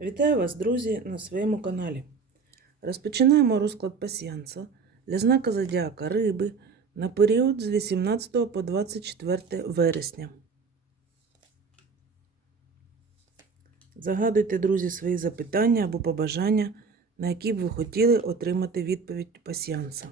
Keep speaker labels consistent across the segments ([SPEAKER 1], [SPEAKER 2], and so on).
[SPEAKER 1] Вітаю вас, друзі, на своєму каналі. Розпочинаємо розклад пасіянса для знака Зодіака Риби на період з 18 по 24 вересня. Загадуйте, друзі, свої запитання або побажання, на які б ви хотіли отримати відповідь пасіянса.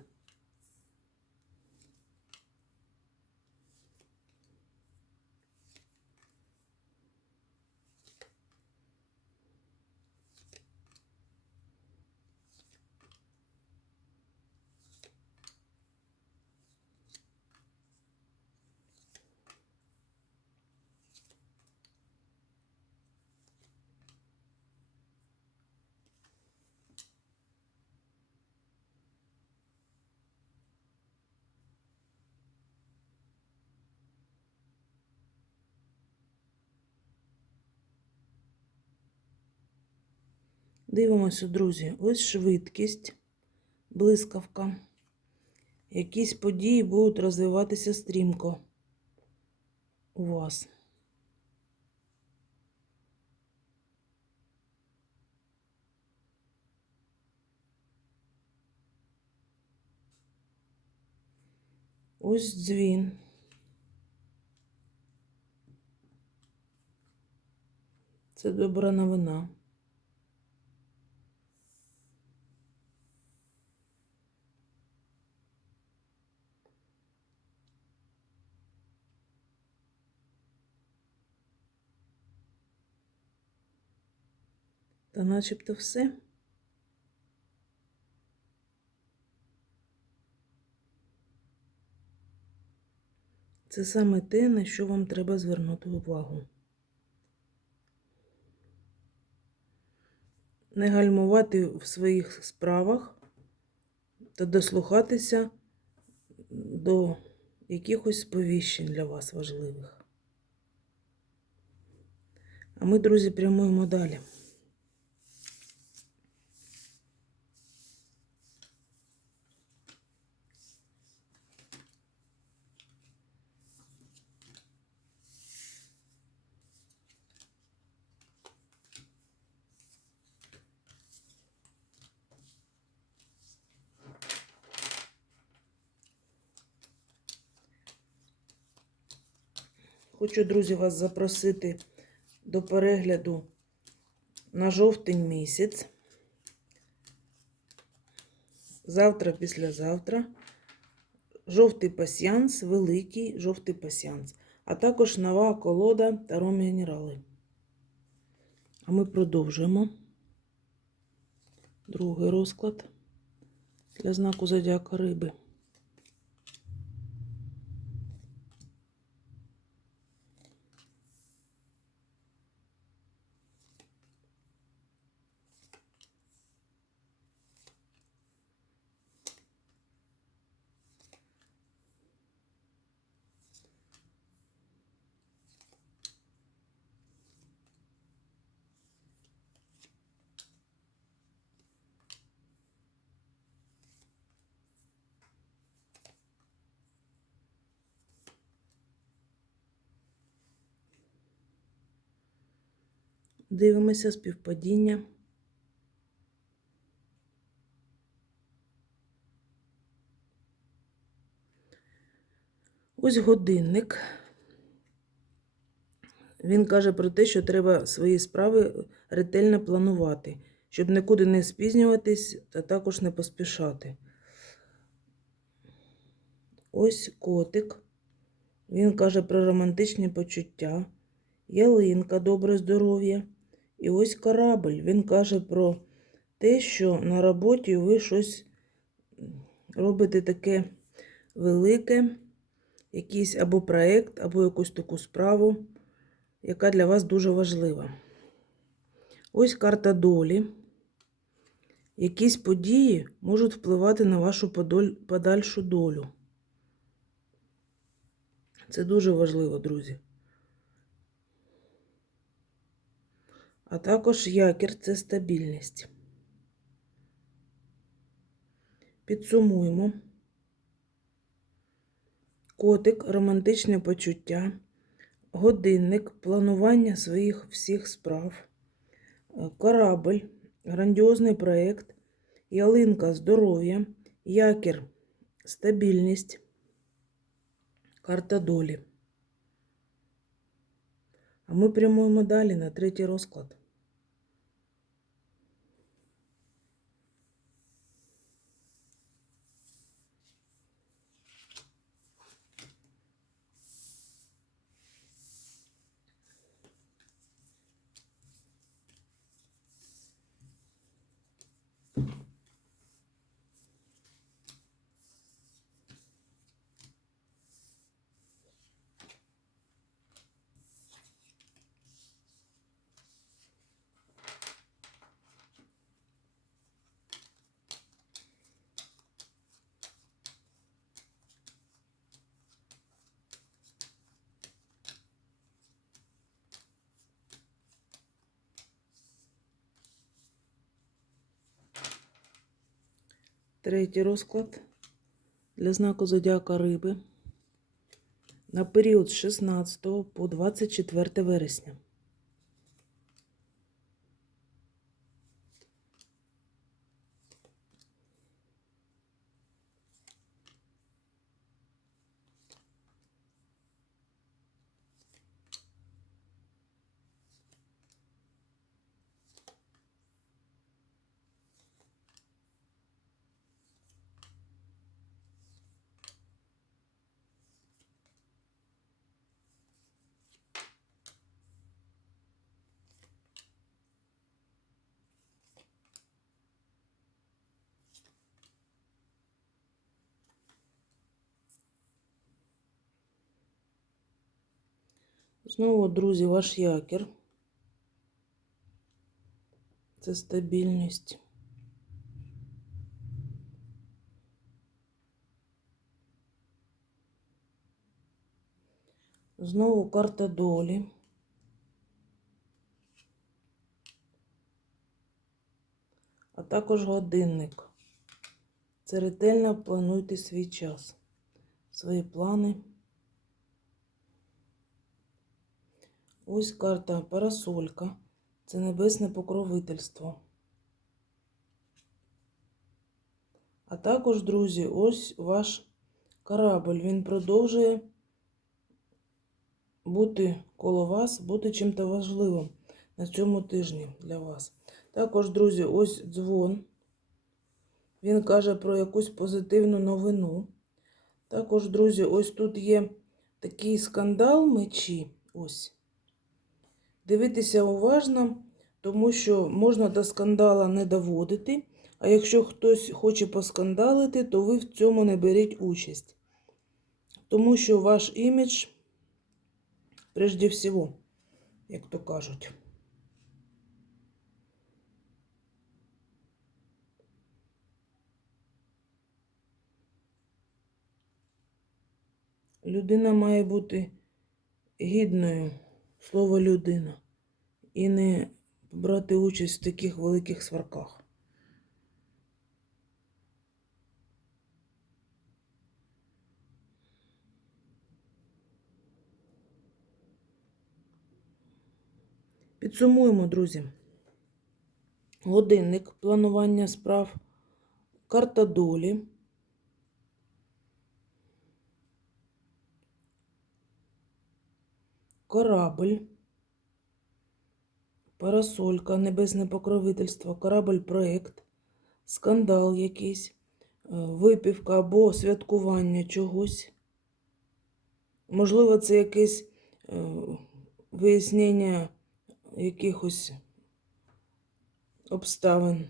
[SPEAKER 1] Дивимося, друзі, ось швидкість, блискавка. Якісь події будуть розвиватися стрімко у вас. Ось дзвін. Це добра новина. Та начебто все. Це саме те, на що вам треба звернути увагу. Не гальмувати в своїх справах та дослухатися до якихось сповіщень для вас важливих. А ми, друзі, прямуємо далі. Хочу, друзі, вас запросити до перегляду на жовтень місяць. Завтра, післязавтра. Жовтий пасіянс, великий жовтий пасіянс, а також нова колода Таро Мінерали. А ми продовжуємо другий розклад для знаку Зодіака Риби. Дивимося співпадіння. Ось годинник. Він каже про те, що треба свої справи ретельно планувати, щоб нікуди не спізнюватись та також не поспішати. Ось котик. Він каже про романтичні почуття, ялинка, добре здоров'я. І ось корабль. Він каже про те, що на роботі ви щось робите таке велике, якийсь або проєкт, або якусь таку справу, яка для вас дуже важлива. Ось карта долі. Якісь події можуть впливати на вашу подальшу долю. Це дуже важливо, друзі. А також якір це стабільність. Підсумуємо. Котик, романтичне почуття, годинник, планування своїх всіх справ, корабль, грандіозний проєкт, ялинка здоров'я, якір стабільність, карта долі. А ми прямуємо далі на третій розклад. Третій розклад для знаку Зодіака Риби на період з 16 по 24 вересня. Знову, друзі, ваш якір. Це стабільність. Знову карта долі. А також годинник. Це ретельно плануйте свій час, свої плани. Ось карта парасолька. Це небесне покровительство. А також, друзі, ось ваш корабль. Він продовжує бути коло вас, бути чим-то важливим на цьому тижні для вас. Також, друзі, ось дзвон. Він каже про якусь позитивну новину. Також, друзі, ось тут є такий скандал мечі. Ось. Дивитися уважно, тому що можна до скандала не доводити. А якщо хтось хоче поскандалити, то ви в цьому не беріть участь. Тому що ваш імідж, прежде всього, як то кажуть. Людина має бути гідною слово людина і не брати участь в таких великих сварках. Підсумуємо, друзі. Годинник планування справ, карта долі. Корабль, парасолька, небесне покровительство, корабль проект, скандал якийсь, е, випівка або святкування чогось. Можливо, це якесь е, вияснення якихось обставин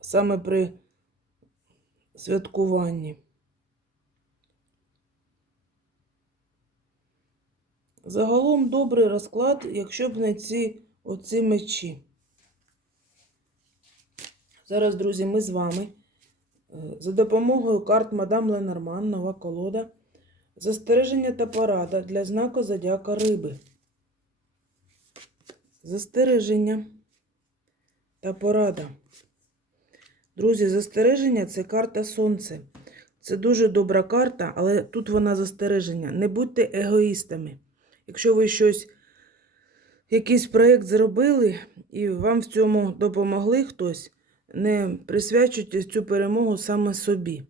[SPEAKER 1] саме при святкуванні. Загалом добрий розклад, якщо б не ці оці мечі. Зараз, друзі, ми з вами е, за допомогою карт Мадам Ленорман, нова колода, застереження та порада для знаку Зодіака Риби. Застереження та порада. Друзі, застереження це карта Сонце. Це дуже добра карта, але тут вона застереження. Не будьте егоїстами. Якщо ви щось якийсь проєкт зробили і вам в цьому допомогли хтось, не присвячуйте цю перемогу саме собі.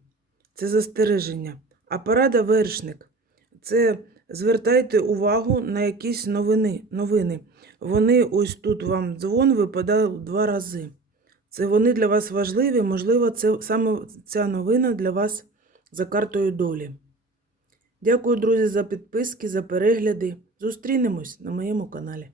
[SPEAKER 1] Це застереження. А порада вершник. Це звертайте увагу на якісь новини. новини. Вони ось тут вам дзвон випадає два рази. Це вони для вас важливі, можливо, це саме ця новина для вас за картою долі. Дякую, друзі, за підписки, за перегляди. Зустрінемось на моєму каналі.